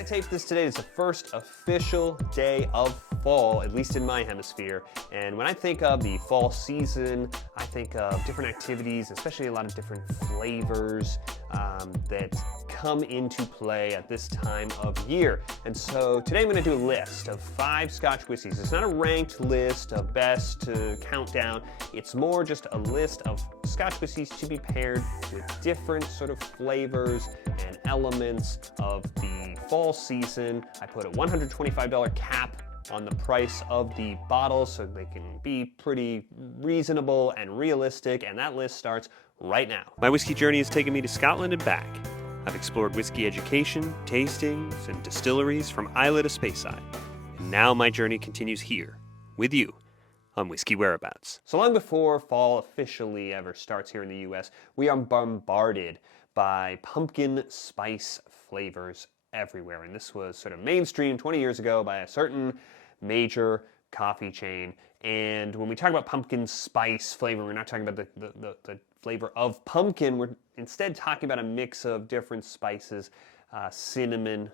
I tape this today, it's the first official day of fall, at least in my hemisphere. And when I think of the fall season, I think of different activities, especially a lot of different flavors that come into play at this time of year. And so today I'm going to do a list of 5 Scotch whiskeys. It's not a ranked list of best to count down. It's more just a list of Scotch whiskeys to be paired with different sort of flavors and elements of the fall season. I put a $125 cap on the price of the bottles so they can be pretty reasonable and realistic, and that list starts right now. My whiskey journey has taken me to Scotland and back. I've explored whiskey education, tastings, and distilleries from Islay to Speyside. And now my journey continues here, with you, on Whiskey Whereabouts. So long before fall officially ever starts here in the US, we are bombarded by pumpkin spice flavors everywhere. And this was sort of mainstream 20 years ago by a certain major coffee chain. And when we talk about pumpkin spice flavor, we're not talking about the flavor of pumpkin. We're instead talking about a mix of different spices, cinnamon,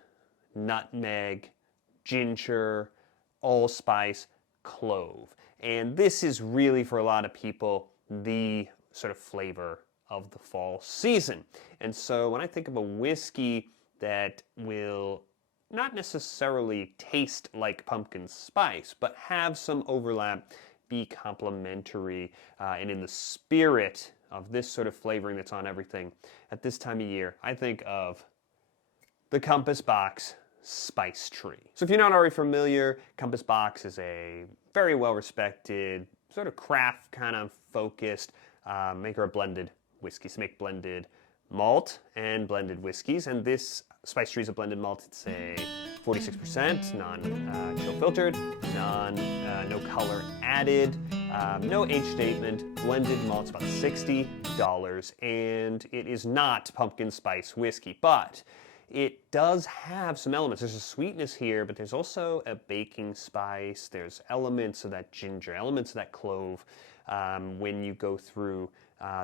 nutmeg, ginger, allspice, clove. And this is really, for a lot of people, the sort of flavor of the fall season. And so when I think of a whiskey that will not necessarily taste like pumpkin spice, but have some overlap, be complementary, and in the spirit of this sort of flavoring that's on everything at this time of year, I think of the Compass Box Spice Tree. So if you're not already familiar, Compass Box is a very well-respected, sort of craft kind of focused maker of blended whiskeys. They make blended malt and blended whiskeys, and this Spice Tree is a blended malt. It's a 46% non-chill filtered, no color added, no age statement, blended malt. It's about $60, and it is not pumpkin spice whiskey, but it does have some elements. There's a sweetness here, but there's also a baking spice. There's elements of that ginger, elements of that clove when you go through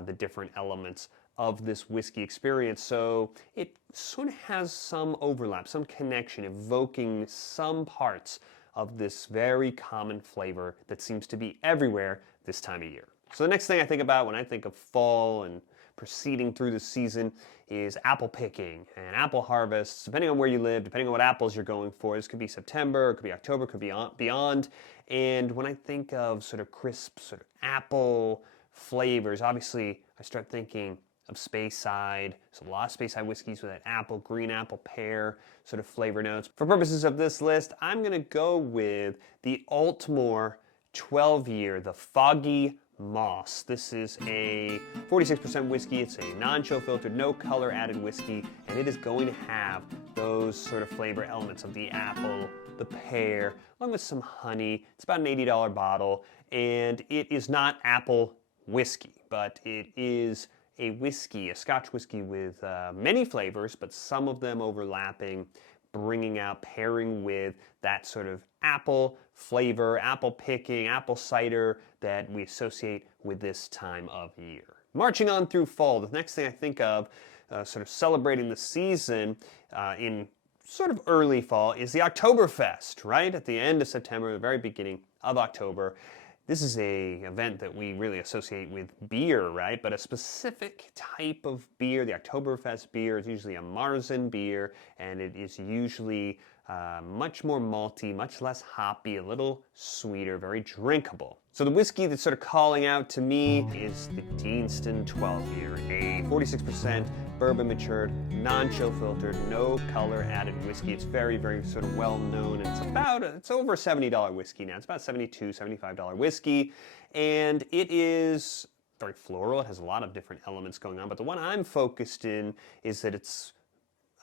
the different elements of this whiskey experience. So it sort of has some overlap, some connection, evoking some parts of this very common flavor that seems to be everywhere this time of year. So the next thing I think about when I think of fall and proceeding through the season is apple picking and apple harvests, depending on where you live, depending on what apples you're going for. This could be September, it could be October, it could be beyond. And when I think of sort of crisp sort of apple flavors, obviously I start thinking of Speyside. There's a lot of Speyside whiskeys with that apple, green apple, pear sort of flavor notes. For purposes of this list, I'm going to go with the Altmore 12-year, the Foggy Moss. This is a 46% whiskey. It's a non-chill filtered, no color added whiskey, and it is going to have those sort of flavor elements of the apple, the pear, along with some honey. It's about an $80 bottle, and it is not apple whiskey, but it is a whiskey, a Scotch whiskey with many flavors, but some of them overlapping, bringing out, pairing with that sort of apple flavor, apple picking, apple cider that we associate with this time of year. Marching on through fall, the next thing I think of, sort of celebrating the season in sort of early fall, is the Oktoberfest, right? At the end of September, the very beginning of October. This is an event that we really associate with beer, right? But a specific type of beer, the Oktoberfest beer, is usually a Marzen beer, and it is usually much more malty, much less hoppy, a little sweeter, very drinkable. So the whiskey that's sort of calling out to me is the Deanston 12-year, a 46% bourbon matured, non-chill filtered, no color added whiskey. It's very, very sort of well known, and it's over a $70 whiskey now. It's about $72, $75 whiskey, and it is very floral. It has a lot of different elements going on, but the one I'm focused in is that it's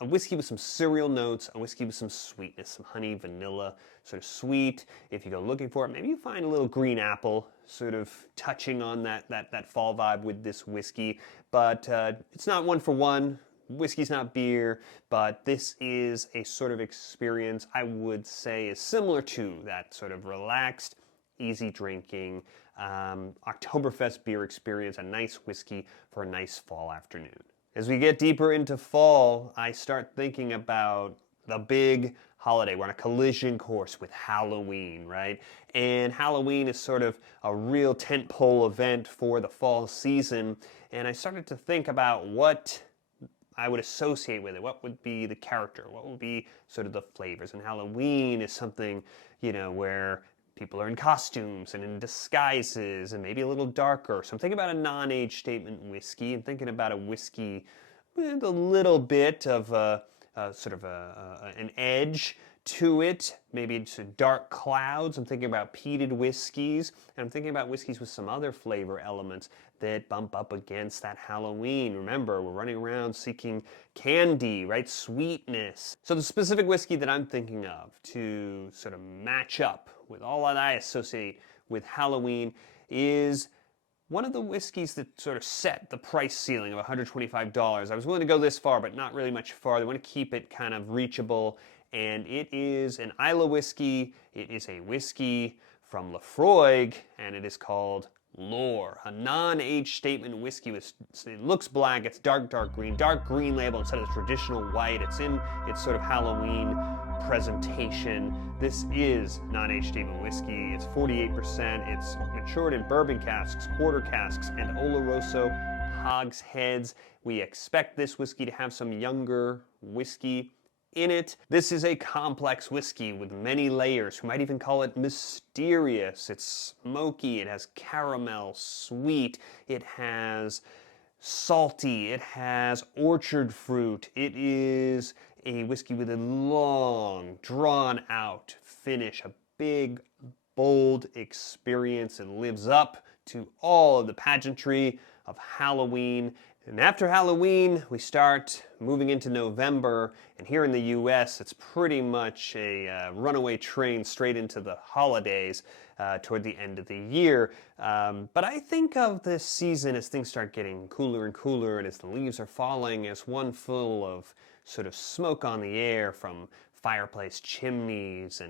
a whiskey with some cereal notes, a whiskey with some sweetness, some honey, vanilla, sort of sweet. If you go looking for it, maybe you find a little green apple sort of touching on that fall vibe with this whiskey. But it's not one for one. Whiskey's not beer, but this is a sort of experience I would say is similar to that sort of relaxed, easy drinking, Oktoberfest beer experience, a nice whiskey for a nice fall afternoon. As we get deeper into fall, I start thinking about the big holiday. We're on a collision course with Halloween, right? And Halloween is sort of a real tentpole event for the fall season. And I started to think about what I would associate with it. What would be the character? What would be sort of the flavors? And Halloween is something, you know, where people are in costumes and in disguises and maybe a little darker. So I'm thinking about a non-age statement whiskey. I'm thinking about a whiskey with a little bit of an edge to it. Maybe it's dark clouds. I'm thinking about peated whiskeys. And I'm thinking about whiskeys with some other flavor elements that bump up against that Halloween. Remember, we're running around seeking candy, right? Sweetness. So the specific whiskey that I'm thinking of to sort of match up with all that I associate with Halloween is one of the whiskeys that sort of set the price ceiling of $125. I was willing to go this far, but not really much farther. I want to keep it kind of reachable. And it is an Islay whiskey. It is a whiskey from Laphroaig, and it is called Lore, a non-age statement whiskey. It looks black, it's dark green label instead of the traditional white. It's in its sort of Halloween presentation. This is non-age statement whiskey. It's 48%. It's matured in bourbon casks, quarter casks, and Oloroso hogsheads. We expect this whiskey to have some younger whiskey in it. This is a complex whiskey with many layers. We might even call it mysterious. It's smoky, it has caramel, sweet, it has salty, it has orchard fruit. It is a whiskey with a long, drawn out finish, a big, bold experience. It lives up to all of the pageantry of Halloween. And after Halloween, we start moving into November, and here in the US, it's pretty much a runaway train straight into the holidays toward the end of the year. But I think of this season as things start getting cooler and cooler, and as the leaves are falling, as one full of sort of smoke on the air from fireplace chimneys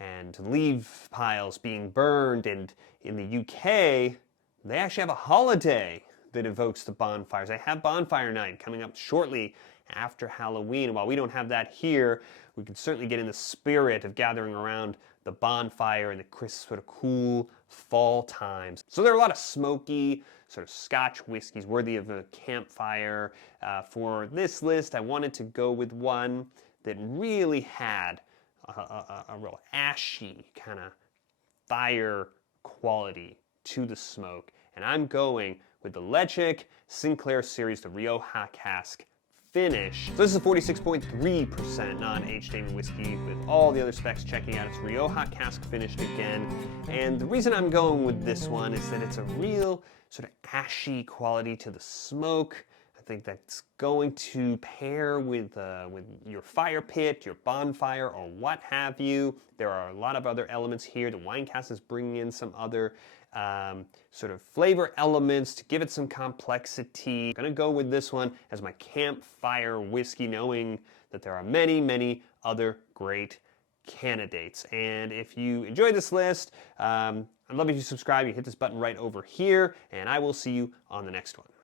and leaf piles being burned. And in the UK, they actually have a holiday that evokes the bonfires. They have Bonfire Night coming up shortly after Halloween. And while we don't have that here, we can certainly get in the spirit of gathering around the bonfire in the crisp, sort of cool fall times. So there are a lot of smoky, sort of Scotch whiskeys worthy of a campfire. For this list, I wanted to go with one that really had a real ashy kind of fire quality to the smoke. And I'm going with the Lechik Sinclair Series, the Rioja Cask Finish. So this is a 46.3% non-aged statement whiskey with all the other specs checking out. It's Rioja Cask Finished again. And the reason I'm going with this one is that it's a real sort of ashy quality to the smoke. I think that's going to pair with your fire pit, your bonfire, or what have you. There are a lot of other elements here. The wine cask is bringing in some other sort of flavor elements to give it some complexity. I'm gonna go with this one as my campfire whiskey, knowing that there are many, many other great candidates. And if you enjoyed this list, I'd love if you subscribe. You hit this button right over here, and I will see you on the next one.